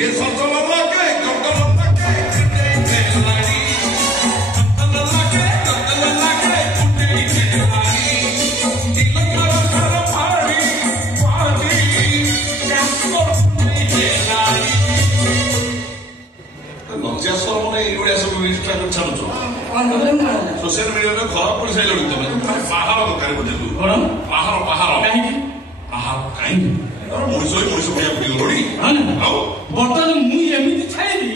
ये सरसों लगे कटल लगे कुंडे लाड़ी कटल लगे कुंडे लाड़ी तिलक कर भारी वादी कैसो कुंडे लाड़ी लज्जा सरमने एवढ्या सब इंस्टाग्राम छाडुछ सोशल मीडिया रे खराब पडी साइलडी तमे पाहाड़ दरकार बोझे तू कोन पाहाड़ काहे अरे मुझे भैया पड़ी लोड़ी बर्तन मुझे एमती छाइली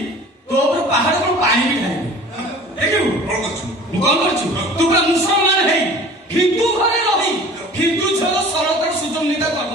तो पहाड़ को पानी भी खाइबी कौन कर तू पूरा मुसलमान है हिंदू घरे रही हिंदू झल सरकार सुजम नेता कर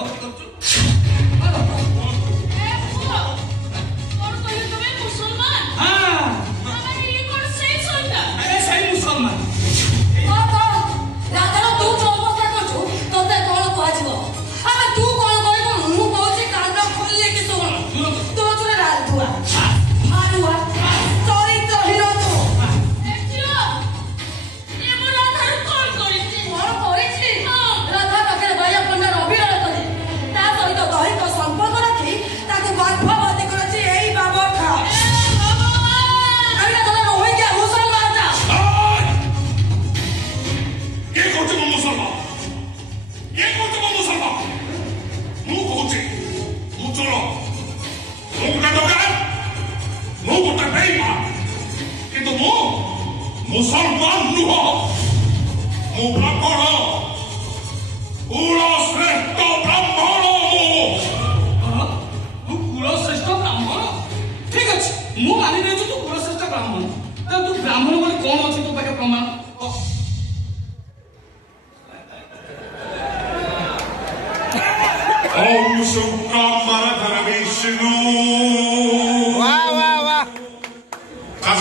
मुसलमान नुह मु ब्राह्मण कुलश्रेष्ठ ब्राह्मण तू कुलश्रेष्ठ ब्राह्मण ठीक अच्छे मु मानि नहीं तू कुलश्रेष्ठ ब्राह्मण तू ब्राह्मण बोले कौन अच्छे तो पाखे प्रमाण ओम शुक्रांबरधर विष्णु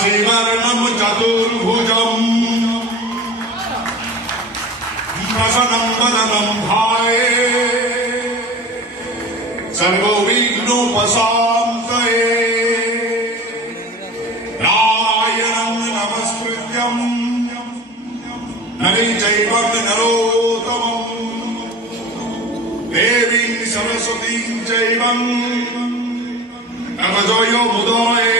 शशिवर्णं चतुर्भुजं प्रसन्नं वदनं ध्याये सर्वविघ्नोपशान्तये नारायणं नमस्कृत्यं नरं चैव नरोत्तमं देवीं सरस्वतीं चैव नमः मुदोऽये